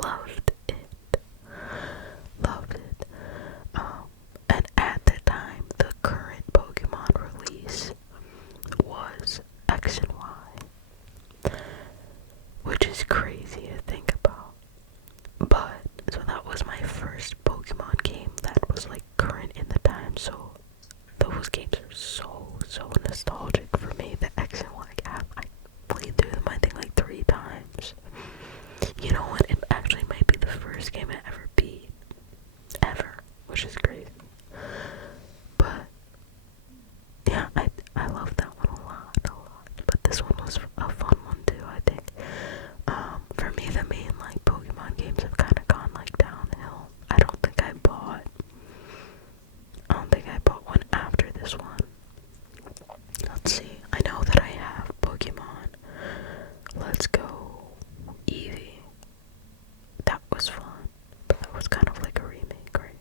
Loved it. And at the time, the current Pokemon release was X and Y, which is crazy to think about. But, so that was my first Pokemon game that was like current in the time, so those games are so nostalgic for me. The X and Y, I played through them I think like 3 times. You know what, it actually might be the first game I ever beat, ever, which is crazy. But yeah, I love that one a lot. But this one was a fun one too, I think. For me, the main like Pokemon games have kind of gone like downhill. I don't think I bought one after this one. Let's see. I know that I have Pokemon Let's Go Eevee. That was fun, but that was kind of like a remake, right?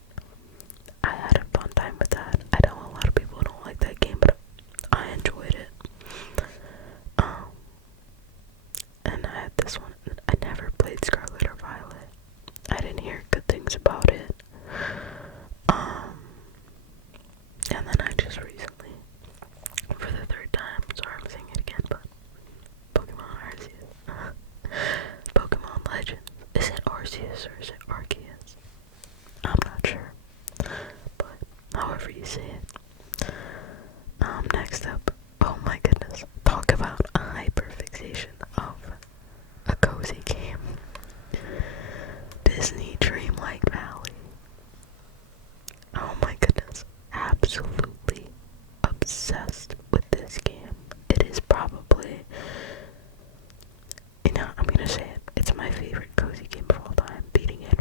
I had a fun time with that. I know a lot of people don't like that game, but I enjoyed it. And I had this one. I never played Scarlet or Violet. I didn't hear good things about it. And then I just recently, for the 3rd time, sorry I'm saying it again, but Pokemon Arceus. Pokemon Legends. Is it Arceus or is it Arceus? I'm not sure. But however you say it. Next up, oh my goodness, talk about a hyperfixation of a cozy game. Disney Dreamlight Valley. Oh my goodness, absolutely obsessed with this game. It is probably, I'm gonna say it, it's my favorite cozy game of all time, beating it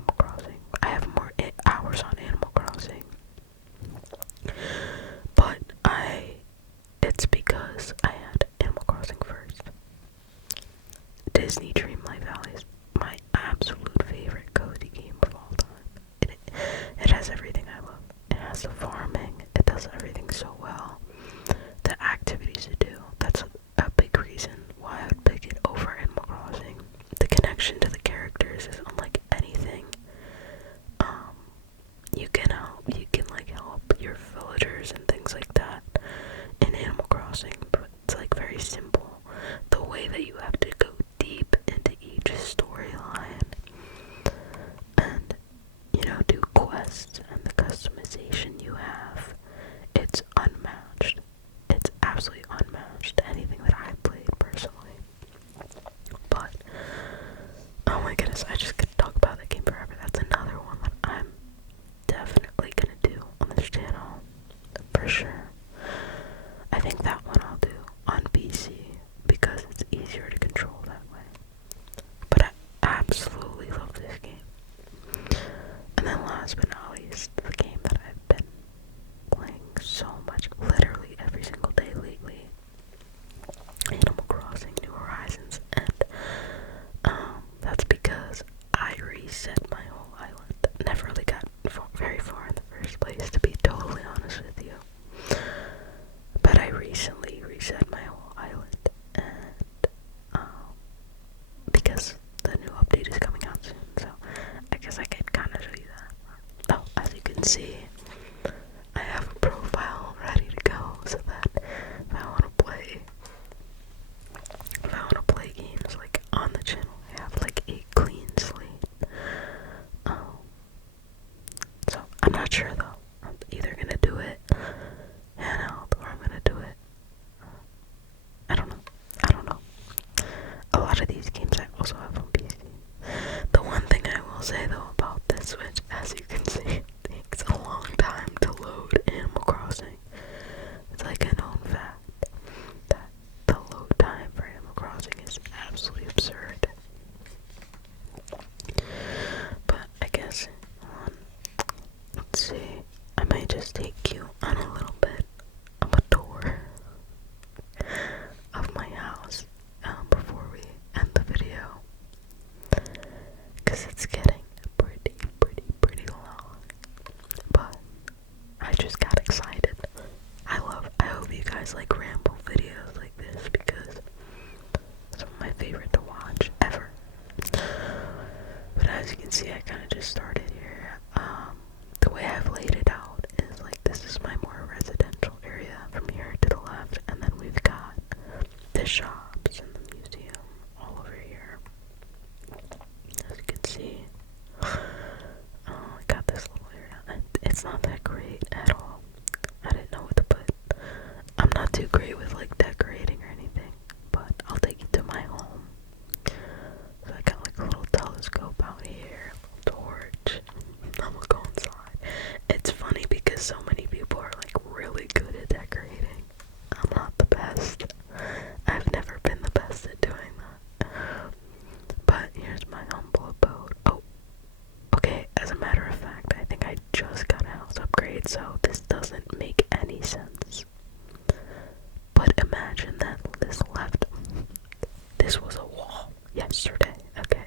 do quests and the customization you have, it's unmatched. It's absolutely unmatched to anything that I've played personally. But, oh my goodness, I just could talk about that game forever. That's another one that I'm definitely gonna do on this channel, for sure. I think that one I'll do on PC because it's easier to control that way. But I absolutely love this game. And then last but not least, the game that I've been playing so much, literally every single day lately, Animal Crossing New Horizons, and that's because I reset my whole island. Never really got very far in the first place, to be totally honest with you. But I recently reset my whole island, and because the new update is coming out soon, so I guess I can kind of show you that. Oh, as you can see, I have a profile ready to go, so that if I want to play games like on the channel, I have like a clean slate. So I'm not sure though. I'm either gonna do it handheld or I'm gonna do it. I don't know. A lot of these games I also have on PC. The one thing I will say though about this Switch, as you can see, it takes a long time to load Animal Crossing. It's like a known fact that the load time for Animal Crossing is absolutely absurd. But I guess, let's see, I might just take you on a little bit of a tour of my house before we end the video, because it's getting pretty long. But I just got excited. I hope you guys like ramble videos like this, because some of my favorite to watch ever. But as you can see, I kind of just started here. The way I've laid it out is like, this is my more residential area from here to the left, and then we've got the shops and the museum all over here. As you can see, I got this little area, and it's not that great at all. I didn't know what to put. I'm not too great with like decorating or anything, but I'll take you to my home. So I got like a little telescope out here, a little torch. I'm gonna go inside. It's funny because so many people are like really good at decorating. I'm not the best. I've never been the best at doing that. But here's my humble abode. Oh, okay, as a matter of fact, I think I just got a house upgrade, so this doesn't make any sense. But imagine that this was a wall yesterday, okay?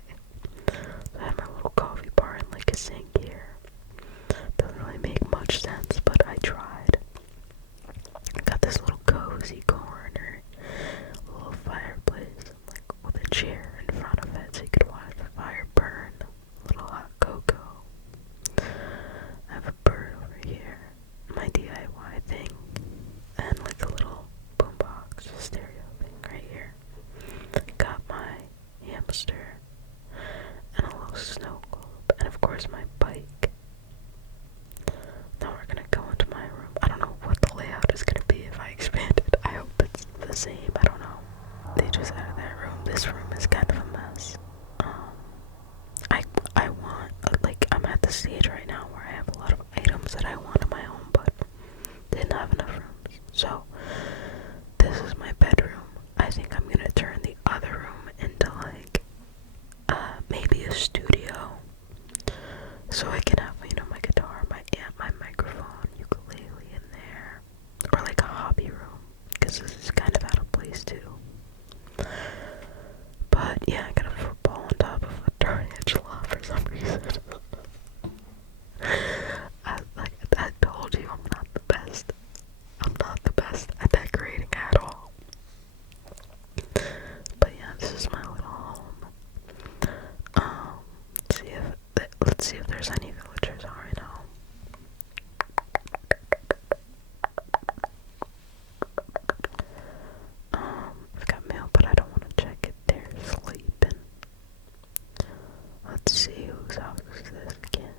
So I have my little coffee bar and like a sink here. Doesn't really make much sense, but I tried. Got this little cozy corner, a little fireplace, like with a chair in front of it so you could watch the fire burn. A little hot cocoa. I have a bird over here, my DIY thing, and like a little boombox stereo thing right here. Got my hamster and a little snow globe, and of course my bike. Now we're gonna go into my room. I don't know what the layout is gonna be if I expand it. I hope it's the same. I don't know. They just added that room. This room is kind of a mess. I want, like, I'm at the stage right now where I have a lot of items that I want in my home, but didn't have enough rooms. So this is my bedroom. I think I'm gonna turn the other room into like maybe a studio, so I can have, my guitar, my amp, my microphone, ukulele in there, or like a hobby room, because this is kind of out of place too. But yeah, I got a football on top of a tarantula for some reason. I told you I'm not the best. I'm not the best at decorating at all. But yeah, this is my little home. Let's see if there's any villagers already now. I've got mail, but I don't want to check it. They're sleeping. Let's see whose house is this again.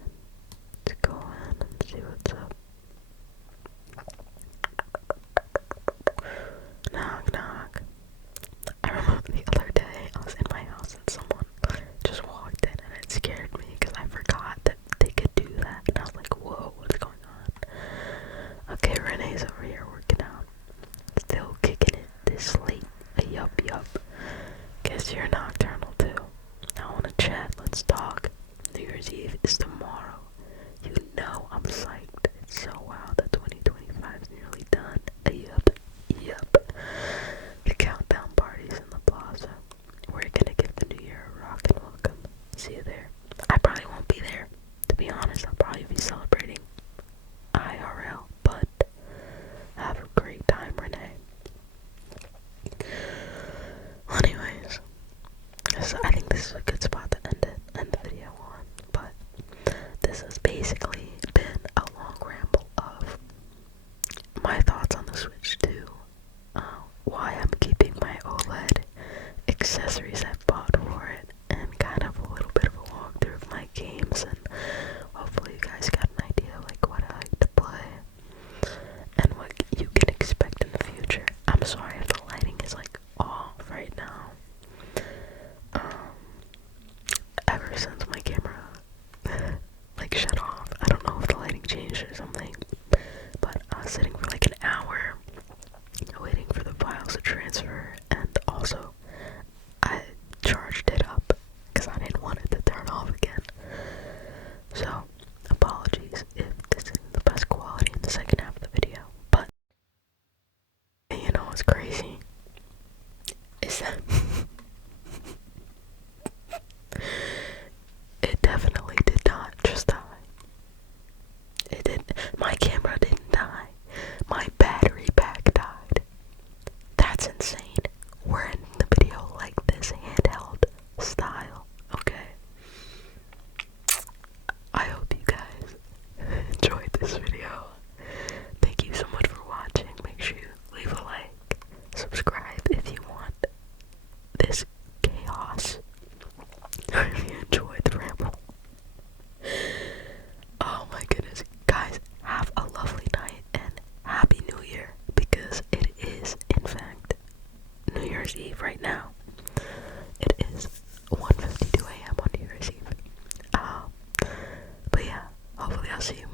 I'll see you.